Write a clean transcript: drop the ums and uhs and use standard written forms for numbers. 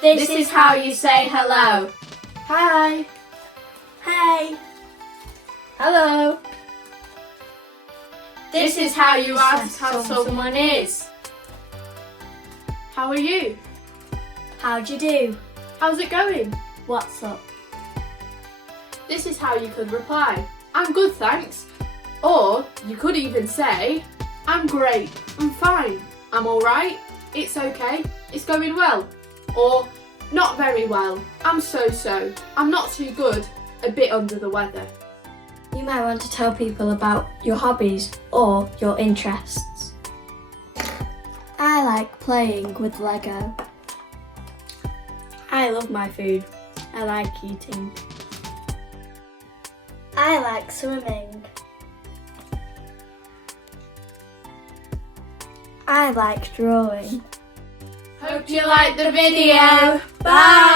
This is how you say hello. Hi. Hey. Hello. This is how you ask how someone is. How are you? How'd you do? How's it going? What's up? This is how you could reply. I'm good, thanks. Or you could even say, I'm great, I'm fine, I'm alright, it's okay, it's going well. Or, not very well, I'm so-so, I'm not too good, a bit under the weather. You might want to tell people about your hobbies or your interests. I like playing with Lego. I love my food. I like eating. I like swimming. I like drawing. Hope you liked the video. Bye!